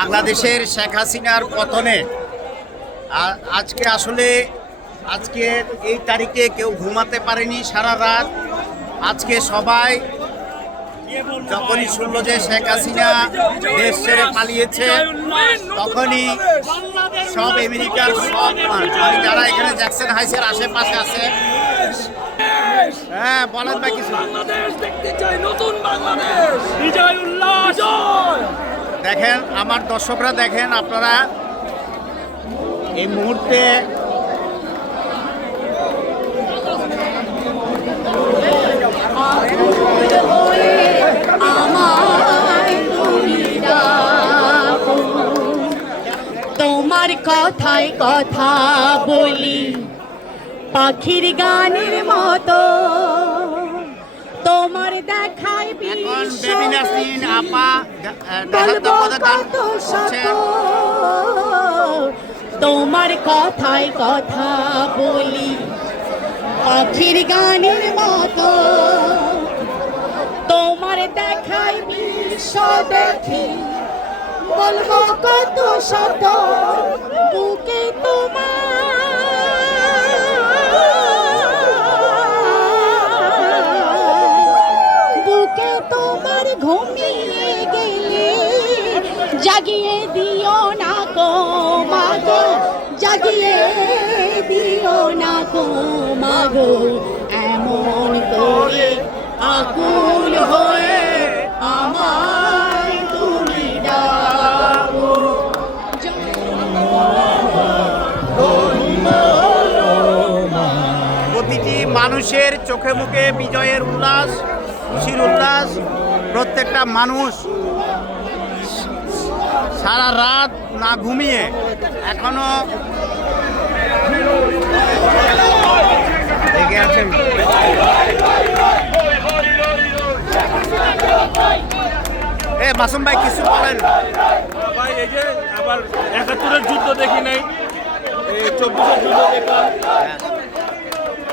বাংলাদেশের শেখ হাসিনার পতনে। আজকে আসলে, আজকে এই তারিখে কেউ ঘুমাতে পারেনি সারা রাত। আজকে সবাই যখনই শুনলো যে শেখ হাসিনা দেশ ছেড়ে পালিয়েছে, তখনই সব আমেরিকার সব মানে যারা এখানে জ্যাকসন হাইসের আশেপাশে আছে। হ্যাঁ বলেন ভাই কিছু। বাংলাদেশ দেখতে চাই, নতুন বাংলাদেশ। বিজয় উল্লাস। দেখেন আমার দর্শকরা দেখেন আপনারা এই মুহূর্তে তোমার কথায় কথা বলি পাখির গানের মতো। তোমার দেখায় আপা তোমার কথায় কথা বলি। পাখির গানের মতো তোমার দেখায় বিশ্ব দেখি। বলব কত শত বুকে তোমার জাগিয়ে দিও না গো মাগো জাগিয়ে দিও না গো। মাগো এমন করে আকুল হয়ে আমায় তুমি ডাকো। প্রতিটি মানুষের চোখে মুখে বিজয়ের উল্লাস, খুশির উল্লাস, প্রত্যেকটা মানুষ সারা রাত না ঘুমিয়ে এখনও আছেন। এ মাসুম ভাই কিছু বলেন। ভাই এই যে আবার একাত্তরের যুদ্ধ দেখি নাই। চব্বিশের যুদ্ধ দেখলাম।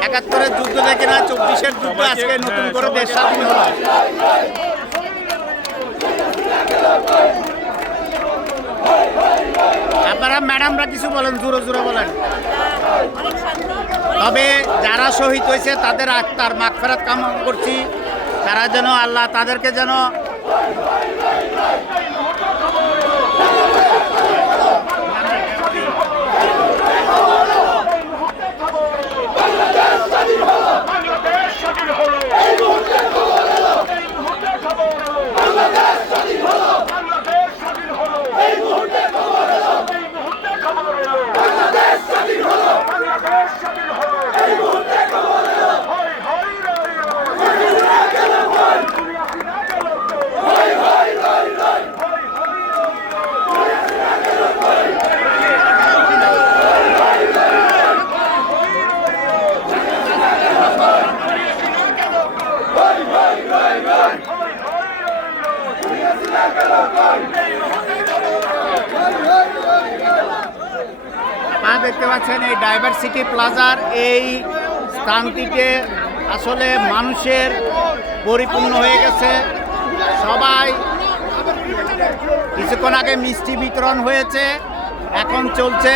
একাত্তরের যুদ্ধ দেখে না চব্বিশের যুদ্ধ আজকে নতুন করে দেশ স্বাধীন হলো। আপনারা ম্যাডামরা কিছু বলেন, জোরে জোরে বলেন। তবে যারা শহীদ হয়েছে, তাদের আত্মার মাগফেরাত কামনা করছি। তারা যেন আল্লাহ তাদেরকে যেন বাংলাদেশ স্বাধীন হলো এই মুহূর্তে খবর হলো এই মুহূর্তে খবর হলো বাংলাদেশ স্বাধীন হলো বাংলাদেশ স্বাধীন হলো এই মুহূর্তে খবর হলো এই মুহূর্তে খবর হলো বাংলাদেশ স্বাধীন হলো বাংলাদেশ স্বাধীন হলো এই মুহূর্তে খবর হলো হই হই রই রই দুনিয়া গেল ভয় দুনিয়া ফিরা গেল তো হই হই রই রই হই হই রই রই আপনারা দেখতে পাচ্ছেন এই ডাইভার্সিটি প্লাজার এই স্থানটিতে আসলে মানুষের পরিপূর্ণ হয়ে গেছে। সবাই কিছুক্ষণ আগে মিষ্টি বিতরণ হয়েছে, এখন চলছে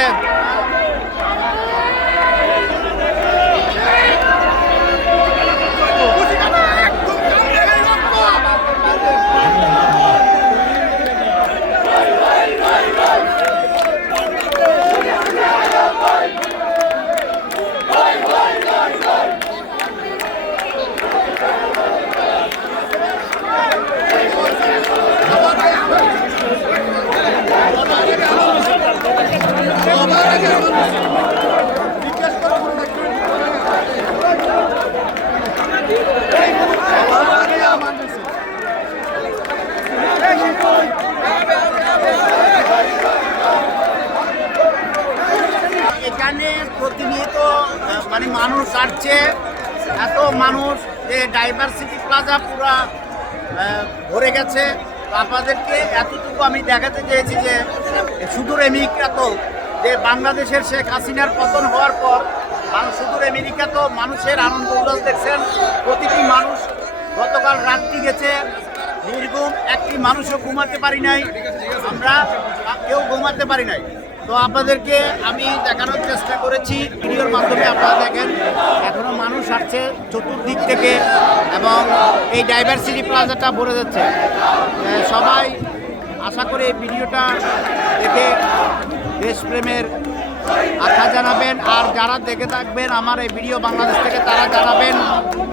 মানে মানুষ আসছে, এত মানুষ যে ডাইভার্সিটি প্লাজা পুরা ভরে গেছে। আপনাদেরকে এতটুকু আমি দেখাতে চেয়েছি যে সুদূর আমেরিকা তো, যে বাংলাদেশের শেখ হাসিনার পতন হওয়ার পর সুদূর আমেরিকা তো মানুষের আনন্দ, উল্লাস দেখছেন। প্রতিটি মানুষ গতকাল রাত্রি গেছে নির্গুম একটি মানুষও ঘুমাতে পারি নাই। আমরা কেউ ঘুমাতে পারি নাই। তো আপনাদেরকে আমি দেখানোর চেষ্টা করেছি। ভিডিওর মাধ্যমে আপনারা দেখেন, এখনও মানুষ আসছে চতুর্দিক থেকে এবং এই ডাইভার্সিটি প্লাজাটা ভরে যাচ্ছে। সবাই আশা করে এই ভিডিওটা দেখে দেশপ্রেমের আশা জানাবেন। আর যারা দেখে থাকবেন আমার এই ভিডিও বাংলাদেশ থেকে, তারা জানাবেন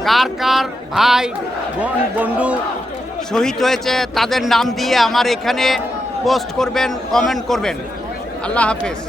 কার কার ভাই, বোন, বন্ধু শহীদ হয়েছে, তাদের নাম দিয়ে আমার এখানে পোস্ট করবেন, কমেন্ট করবেন। আল্লাহ হাফেজ।